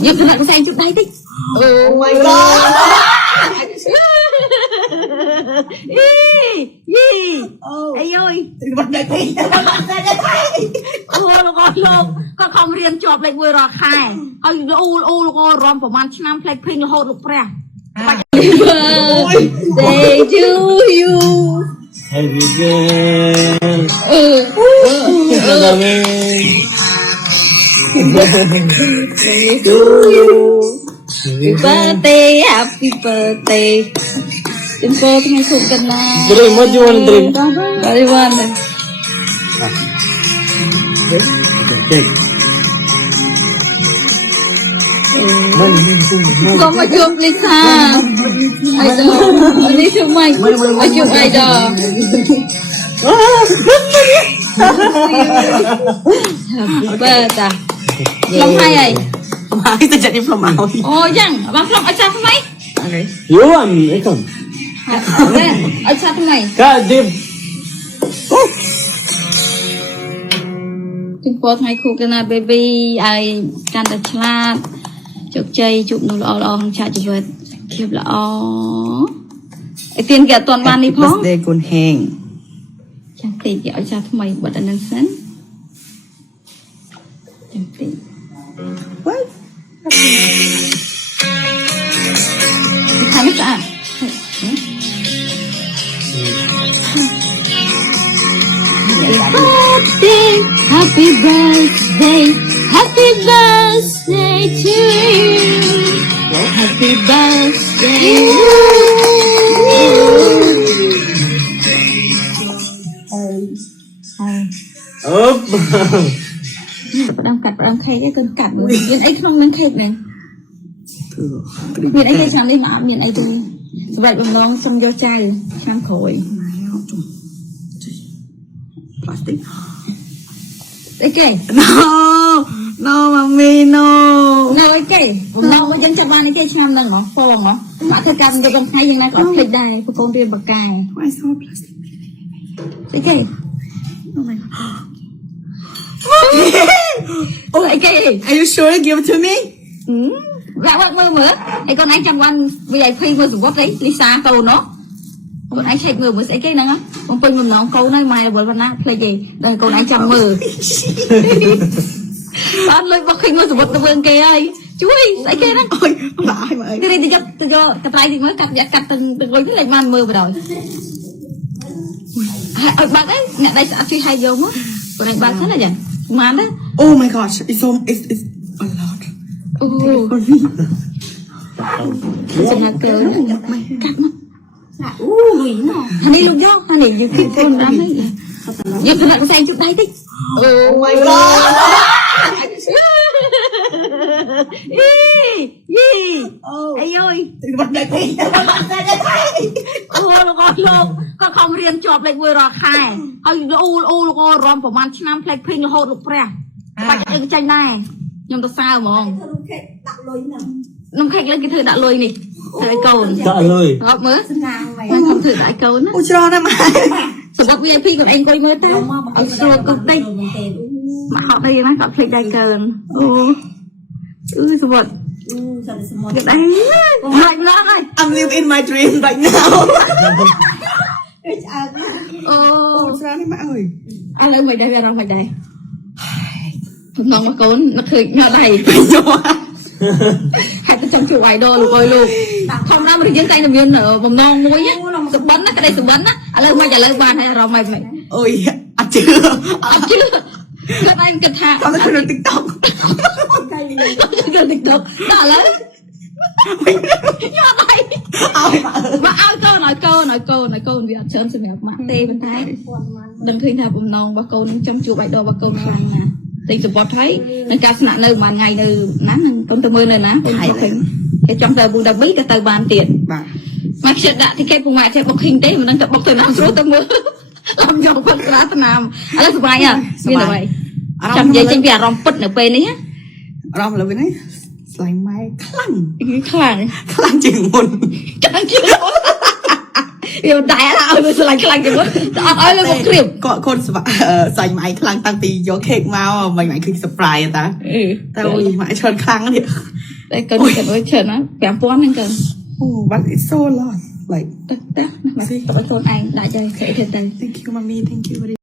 nhưng thằng con xem chút đây đi oh my god ai ơi con không riêng chọp lại vừa rồi khai ôi con ròm của man năm plek pin là hột lục ra birthday to you Happy birthday to you. Happy birthday. Simple ngày xuân cần là. Dream, what do you want to dream? What do you want? Cake. Không mà chụp Lisa. Ai đó. Đi chụp mày. Ai chụp ai đó. Happy birthday. Long hai ấy. Mà kita jadi pemau. Oh jangan, abang vlog aja sama mai. You want it? Aja sama mai. Kak, Dim. Jumpaថ្ងៃគ្រូកណា baby ឲ្យកាន់តែឆ្លាតជោគជ័យជួបនៅល្អក្នុងឆាកជីវិតភាពល្អឲ្យទៀនគេអត់ទាន់បាននេះផង Birthday គុណហេង ចាំតិចគេឲ្យចាស់ថ្មីបិទអានឹងសិនចាំតិច What ខាងនេះស្អាត Happy birthday Happy birthday to you Happy birthday Up. ផ្ដាំកាត់ផ្ដាំខេកឯងគឺកាត់មានអីក្នុងនឹងខេកហ្នឹងមានអីគេឆ្នាំនេះមកអត់មានអីទេសម្រាប់បំណងសុំយកចៅឆ្នាំក្រោយ Plastic អីគេ No mommy no នៅអីគេបំណងមកយើងចាប់បានអីគេឆ្នាំហ្នឹងហ្មងហ្វងហ៎មកធ្វើកម្មយកក្នុងថ្ងៃយ៉ាងណាក៏អត់ភ្លេចដែរប្រកូនរៀនបកែ Why so plastic អីគេ Oh my god អូអីគេ Are you sure to give it to me វាអត់មើលអីកូនឯងចាំបាន VIP មើលសវត្តអីលីសាកូនណោះកូនឯងឆែកមើលស្អីគេហ្នឹងបំពេញបំណងកូនហើយម៉ែរវល់ប៉ុណ្ណាភ្លេចទេដល់កូនឯងចាំមើលបានលុយបោះឃើញមើលសវត្តទៅមើលគេហើយជួយស្អីគេហ្នឹង Ôi bà ai mà ơi គេទៅយកទៅយកកត្រៃទីមើលកាត់កាត់ទាំងលុយទៅលេចបានមើលបណ្ដោយហើយឲ្យបាក់ឯងអ្នកដៃស្អាតជួយឲ្យយកមកកូនឯងបាក់ហ្នឹងណាចឹងម៉ានណា Oh my gosh it's a lot អូ for me ចាំណាកើកាត់មកអូលុយណោះអានេះលោកយកអានេះយើងគិតខ្លួនបានហើយយកផ្នែកផ្សេងជុំដៃតិចអូ my god អីអើយ Birthday អូលោកក៏ខំរៀនជាប់លេខ1រាល់ខែហើយលោករំប្រហែលឆ្នាំផ្លេចភីងរហូតលោកព្រះបាច់អីចាញ់ដែរខ្ញុំទៅសើហ្មងនំខេកលើគេធ្វើដាក់លុយនេះឲ្យកូន Tak lôi. អត់មើលខ្ញុំធ្វើដាក់ឲ្យកូនណា Ôi cho nó mà សម្រាប់ VIP កូនឯងអង្គុយមើលទៅឲ្យស្រួលកុំដេកមកហត់អីណាក៏ភ្លេចដែរកូនអូសម្រាប់គេដែរមកឡងហើយ I'm living in my dream right now អូ Ôi cho nó mà ơi ឥឡូវមិនដែរវារំមិនដែរបំណងមកកូននឹកឃើញញ៉ាំដៃហើយទៅចង់ជួយ idol លោកអើយលោកធម្មតាមនុស្សយើងតែមានបំណងមួយសបិនណាក្តីសបិនណាឥឡូវមកឥឡូវបានហើយរំមិន Ôi à chưa អត់ជឿគាត់ឯងគិតថា Con nó trên TikTok យក TikTok ដល់ឥឡូវញ៉ាំដៃ Ôi bà ơi មកឲ្យកូនវាអត់ច្រើនសម្រាប់ម៉ាក់ទេប៉ុន្តែដឹងឃើញថាបំណងរបស់កូននឹងចង់ជួប idol របស់កូនខ្លាំងណាស់តែសពតហើយនឹងការស្នាក់នៅមួយថ្ងៃនៅណានឹងកូនទៅមើលនៅណាកូនឃើញគេចង់ទៅAbu Dhabiក៏ទៅបានទៀត Bà មកខ្ញុំដាក់ទីកេតពុកម៉ាក់ចេះ booking ទេមិនដឹងទៅ book ទៅណាស្រួលទៅមើលឡំយកផឹកស្រាថ្នាំឥឡូវសុបាយហ៎មានអ្វីចាំនិយាយចេញពីអារម្មណ៍ពិតនៅពេលនេះ Rong là bên ấy Slime mai khăn ខ្លាំង Khăn chừng môn ចាំជឿ វាមិនដែរឲ្យវាស្រឡាញ់ខ្លាំងជាងមុនអត់ឲ្យវាមកគ្រៀប ក៏កូនសាញ់ម៉ៃខ្លាំងតាំងពីយកខេកមកមិនម៉ៃឃើញ surprise តាតែអូយម៉ៃច្រើនខ្លាំងនេះ តែកូនអើយច្រើនណា5000ហ្នឹងកូន Oh but it's so a lot like ទៅណាមកទៅឲ្យកូនឯងដាក់ចៃស្អីទៅ thank you mommy thank you very